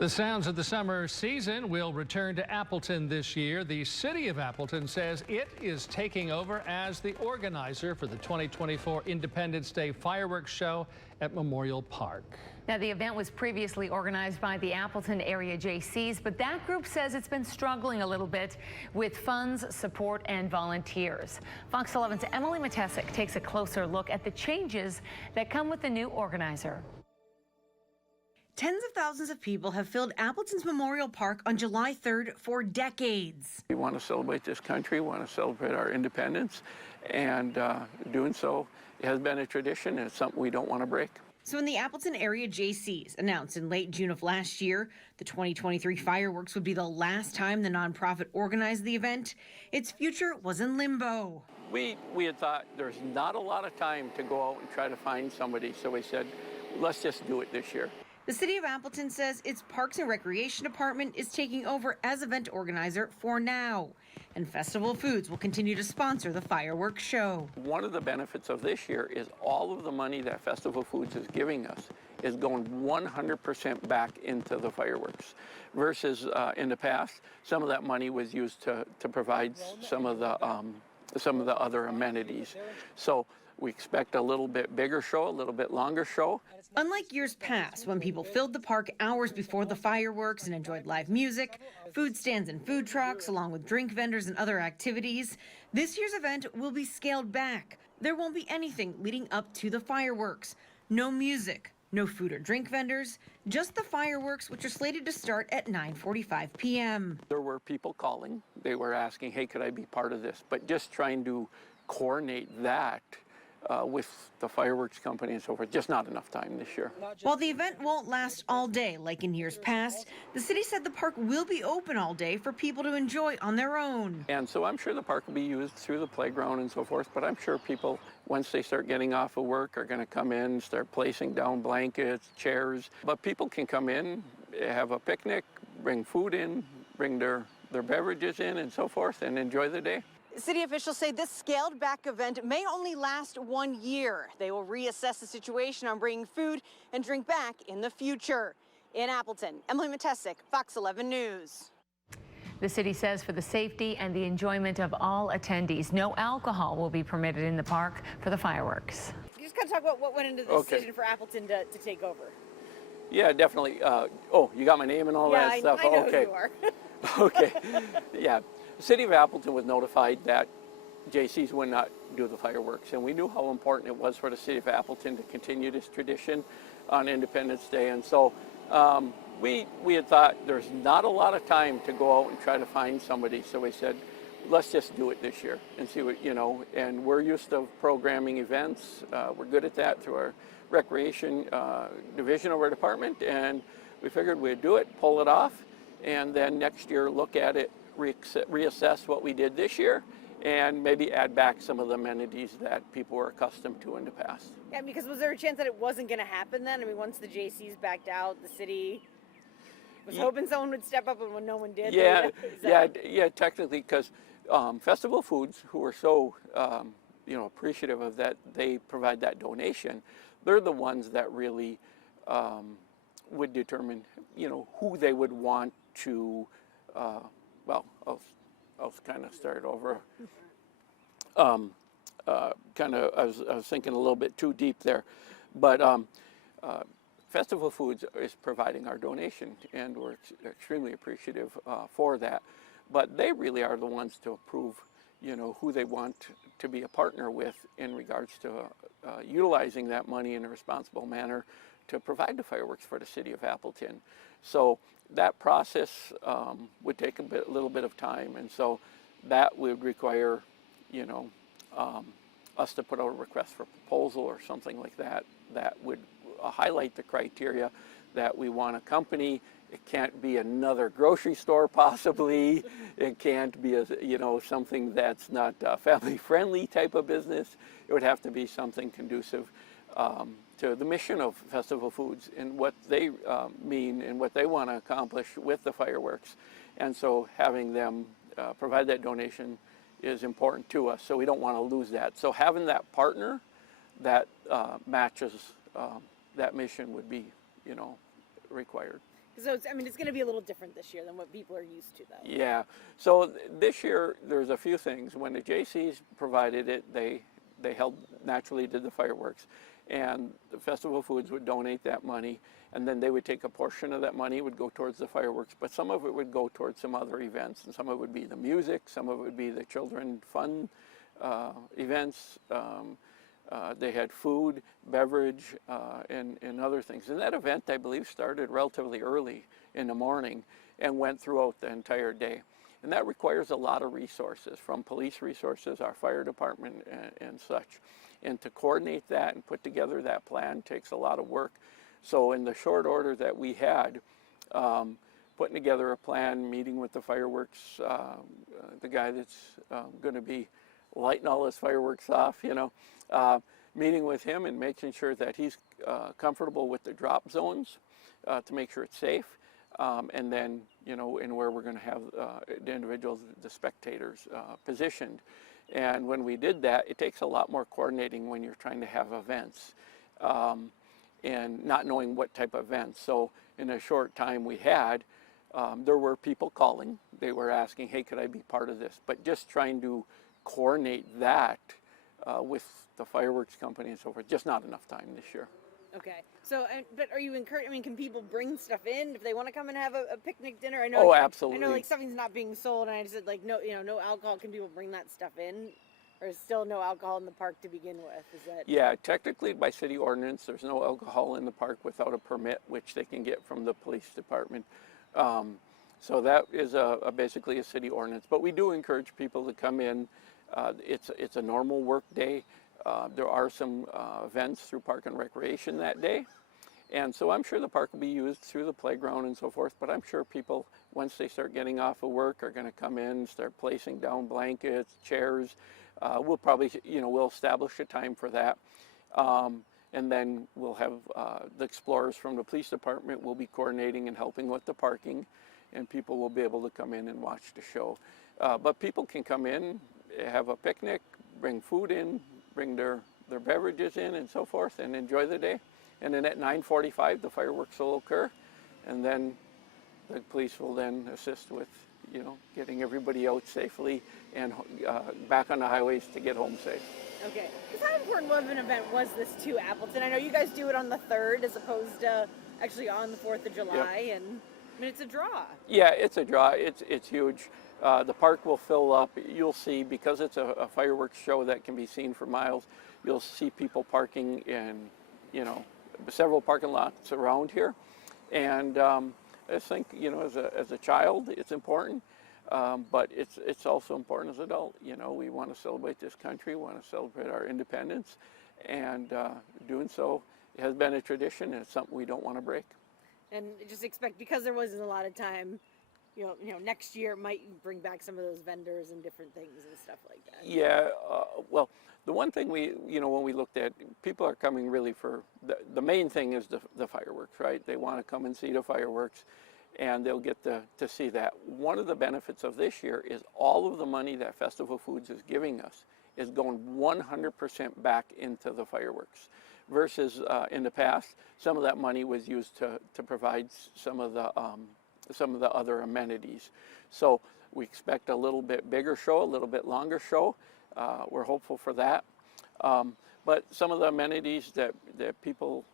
The sounds of the summer season will return to Appleton this year. The city of Appleton says it is taking over as the organizer for the 2024 Independence Day fireworks show at Memorial Park. Now, the event was previously organized by the Appleton area Jaycees, but that group says it's been struggling a little bit with funds, support, and volunteers. Fox 11's Emily Matesic takes a closer look at the changes that come with the new organizer. Tens of thousands of people have filled Appleton's Memorial Park on July 3rd for decades. We want to celebrate this country, want to celebrate our independence, and doing so has been a tradition, and it's something we don't want to break. So when the Appleton area Jaycees announced in late June of last year the 2023 fireworks would be the last time the nonprofit organized the event, its future was in limbo. We had thought there's not a lot of time to go out and try to find somebody, so we said, let's just do it this year. The city of Appleton says its Parks and Recreation Department is taking over as event organizer for now, and Festival Foods will continue to sponsor the fireworks show. One of the benefits of this year is all of the money that Festival Foods is giving us is going 100% back into the fireworks, versus in the past, some of that money was used to provide some of the other amenities. So we expect a little bit bigger show, a little bit longer show. Unlike years past, when people filled the park hours before the fireworks and enjoyed live music, food stands and food trucks, along with drink vendors and other activities, this year's event will be scaled back. There won't be anything leading up to the fireworks. No music, no food or drink vendors, just the fireworks, which are slated to start at 9:45 p.m. There were people calling. They were asking, hey, could I be part of this? But just trying to coordinate that with the fireworks company and so forth, just not enough time this year. While the event won't last all day like in years past, the city said the park will be open all day for people to enjoy on their own. And so I'm sure the park will be used through the playground and so forth, but I'm sure people, once they start getting off of work, are going to come in, start placing down blankets, chairs. But people can come in, have a picnic, bring food in, bring their beverages in and so forth, and enjoy the day. City officials say this scaled-back event may only last 1 year. They will reassess the situation on bringing food and drink back in the future. In Appleton, Emily Matesic, Fox 11 News. The city says for the safety and the enjoyment of all attendees, no alcohol will be permitted in the park for the fireworks. You just kind of talk about what went into the decision for Appleton to take over. Yeah, definitely. Oh, you got my name and all that stuff? I know okay. who you are. Okay. Yeah. The city of Appleton was notified that Jaycees would not do the fireworks, and we knew how important it was for the city of Appleton to continue this tradition on Independence Day. And so we had thought there's not a lot of time to go out and try to find somebody, so we said, let's just do it this year and see what, and we're used to programming events. We're good at that through our recreation division of our department, and we figured we'd do it, pull it off, and then next year look at it, reassess what we did this year, and maybe add back some of the amenities that people were accustomed to in the past. Yeah, because was there a chance that it wasn't going to happen then? I mean, once the Jaycees backed out, the city was hoping someone would step up, and when no one did. Yeah, technically, because Festival Foods, who are so appreciative of that, they provide that donation. They're the ones that really would determine, who they would want to. Well, I'll kind of start over. I was thinking a little bit too deep there, but Festival Foods is providing our donation, and we're extremely appreciative for that. But they really are the ones to approve, who they want to be a partner with in regards to utilizing that money in a responsible manner to provide the fireworks for the city of Appleton. So that process would take a little bit of time, and so that would require, us to put out a request for proposal or something like that. That would highlight the criteria that we want a company. It can't be another grocery store, possibly. It can't be something that's not a family-friendly type of business. It would have to be something conducive to the mission of Festival Foods and what they mean and what they want to accomplish with the fireworks. And so having them provide that donation is important to us, so we don't want to lose that. So having that partner that matches that mission would be, required. So it's, I mean, it's going to be a little different this year than what people are used to, though. Yeah. So this year, there's a few things. When the JCs provided it, they naturally did the fireworks, and the Festival Foods would donate that money, and then they would take a portion of that money would go towards the fireworks, but some of it would go towards some other events, and some of it would be the music, some of it would be the children fun events. They had food, beverage, and other things. And that event, I believe, started relatively early in the morning and went throughout the entire day. And that requires a lot of resources, from police resources, our fire department, and such. And to coordinate that and put together that plan takes a lot of work. So in the short order that we had, putting together a plan, meeting with the fireworks, the guy that's going to be lighting all his fireworks off, you know, meeting with him and making sure that he's comfortable with the drop zones to make sure it's safe, and then, you know, and where we're going to have the individuals, the spectators, positioned. And when we did that, it takes a lot more coordinating when you're trying to have events and not knowing what type of events. So in a short time we had, there were people calling. They were asking, hey, could I be part of this? But just trying to coordinate that with the fireworks company and so forth, just not enough time this year. Okay. So, but are you encouraged? I mean, can people bring stuff in if they want to come and have a picnic dinner? I know. Oh, absolutely. I know, like, stuffing's not being sold, and I just said, like, no, you know, no alcohol. Can people bring that stuff in, or is still no alcohol in the park to begin with? Is that? Yeah, technically by city ordinance, there's no alcohol in the park without a permit, which they can get from the police department. So that is basically a city ordinance. But we do encourage people to come in. It's a normal work day. There are some events through Park and Recreation that day. And so I'm sure the park will be used through the playground and so forth, but I'm sure people, once they start getting off of work, are going to come in, start placing down blankets, chairs. We'll probably, you know, we'll establish a time for that. And then we'll have the explorers from the police department will be coordinating and helping with the parking, and people will be able to come in and watch the show. But people can come in, have a picnic, bring food in, bring their beverages in and so forth, and enjoy the day. And then at 9:45, the fireworks will occur, and then the police will then assist with, you know, getting everybody out safely and back on the highways to get home safe. Okay. Because how important of an event was this to Appleton? I know you guys do it on the 3rd as opposed to actually on the 4th of July, Yep. and I mean, it's a draw. Yeah, it's a draw. It's huge. The park will fill up. You'll see, because it's a fireworks show that can be seen for miles, you'll see people parking in, you know, several parking lots around here. And I think, you know, as a child, it's important, but it's also important as an adult. You know, we want to celebrate this country, we want to celebrate our independence, and doing so has been a tradition, and it's something we don't want to break. And just expect, because there wasn't a lot of time, you know, next year might bring back some of those vendors and different things and stuff like that. Yeah, well, the one thing you know, when we looked at, people are coming really for, the main thing is the fireworks, right? They want to come and see the fireworks, and they'll get to see that. One of the benefits of this year is all of the money that Festival Foods is giving us is going 100% back into the fireworks. Versus in the past, some of that money was used to provide some of the other amenities. So we expect a little bit bigger show, a little bit longer show. We're hopeful for that. But some of the amenities that people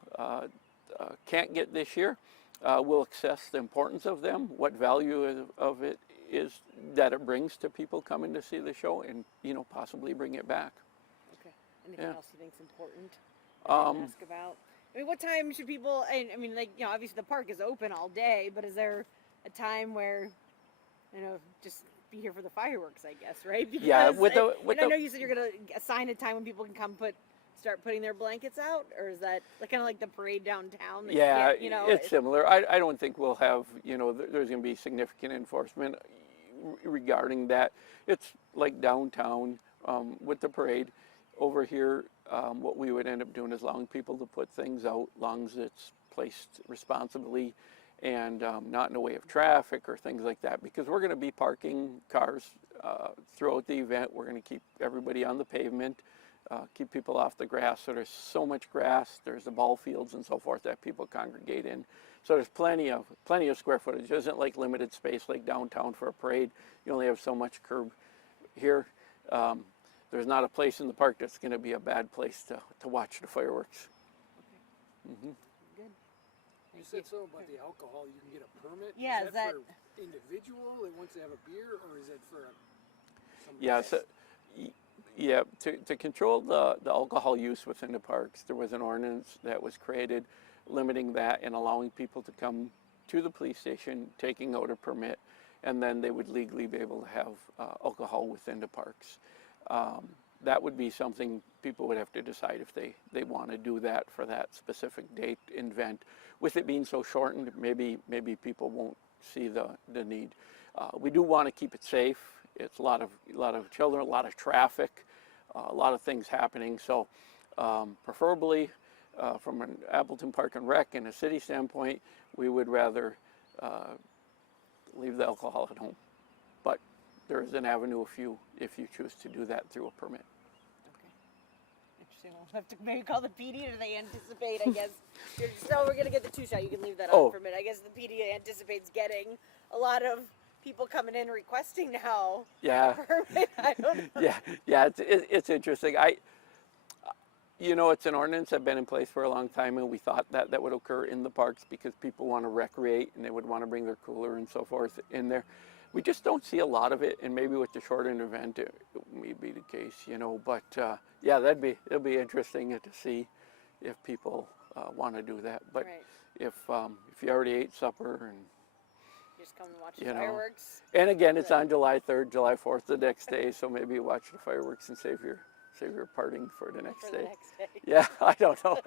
can't get this year, we'll assess the importance of them, what value of it is that it brings to people coming to see the show, and, you know, possibly bring it back. Okay. Anything Yeah. else you think's important? Ask about. I mean, what time should people? I mean, like, you know, obviously the park is open all day, but is there a time where, you know, just be here for the fireworks? I guess, right? Because Yeah, I know you said you're gonna assign a time when people can come start putting their blankets out, or is that like kind of like the parade downtown? That Yeah, you know, it's similar. I don't think we'll have, you know, there's going to be significant enforcement regarding that. It's like downtown with the parade. Over here, what we would end up doing is allowing people to put things out, long as it's placed responsibly and not in the way of traffic or things like that, because we're going to be parking cars throughout the event. We're going to keep everybody on the pavement. keep people off the grass. So there's so much grass, there's the ball fields and so forth that people congregate in. So there's plenty of square footage. It isn't like limited space like downtown for a parade. You only have so much curb. Here, there's not a place in the park that's going to be a bad place to watch the fireworks. Good. You said something about the alcohol. You can get a permit. Yeah, is that for individual that wants to have a beer, or is it for somebody Yeah, else? so, yeah, to control the alcohol use within the parks, there was an ordinance that was created limiting that and allowing people to come to the police station, taking out a permit, and then they would legally be able to have alcohol within the parks. That would be something people would have to decide if they want to do that for that specific date event. With it being so shortened, maybe people won't see the need. We do want to keep it safe. It's a lot of children, a lot of traffic, a lot of things happening. So preferably from an Appleton Park and Rec and a city standpoint, we would rather leave the alcohol at home. But there is an avenue if you choose to do that through a permit. Okay. Interesting. We'll have to maybe call the PD, or they anticipate, I guess. So we're going to get the 2-shot. You can leave that on for a minute. I guess the PD anticipates getting a lot of people coming in requesting now. Yeah. A permit. I don't know. Yeah. It's interesting. It's an ordinance that's been in place for a long time, and we thought that would occur in the parks because people want to recreate and they would want to bring their cooler and so forth in there. We just don't see a lot of it, and maybe with the shortened event, it may be the case, But yeah, it'll be interesting to see if people want to do that. But Right. if you already ate supper and Just come and watch the fireworks. and again, it's on July 3rd, July 4th, the next day, so maybe you watch the fireworks and save your parting for the next day. The next day. Yeah, I don't know.